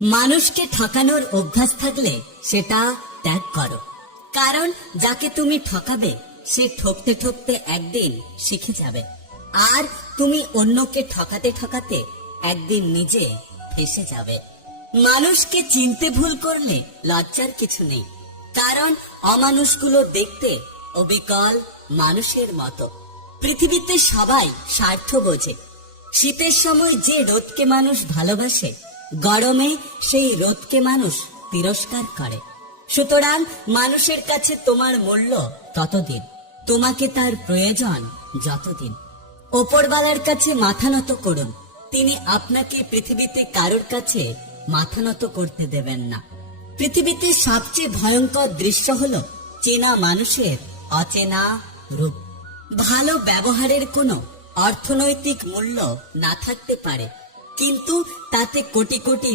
মানুষকে ঠকানোর অভ্যাস থাকলে সেটা ত্যাগ করো। কারণ যাকে তুমি ঠকাবে সে ঠকতে ঠকতে একদিন শিখে যাবে, আর তুমি অন্যকে ঠকাতে ঠকাতে একদিন নিজে ফেঁসে যাবে। মানুষকে চিনতে ভুল করলে লজ্জার কিছু নেই, কারণ অমানুষগুলো দেখতে অবিকল মানুষের মতো। পৃথিবীতে সবাই স্বার্থ বোঝে। শীতের সময় যে রোদকে মানুষ ভালোবাসে, গরমে সেই রোদকে মানুষ তিরস্কার করে। সুতরাং মানুষের কাছে তোমার মূল্য ততদিন, তোমাকে তার প্রয়োজন যতদিন। ওপরওয়ালার কাছে মাথা নত করুন, তিনি আপনাকে পৃথিবীতে কারোর কাছে মাথা নত করতে দেবেন না। পৃথিবীতে সবচেয়ে ভয়ঙ্কর দৃশ্য হলো চেনা মানুষের অচেনা রূপ। ভালো ব্যবহারের কোনো অর্থনৈতিক মূল্য না থাকতে পারে, কিন্তু তাতে কোটি কোটি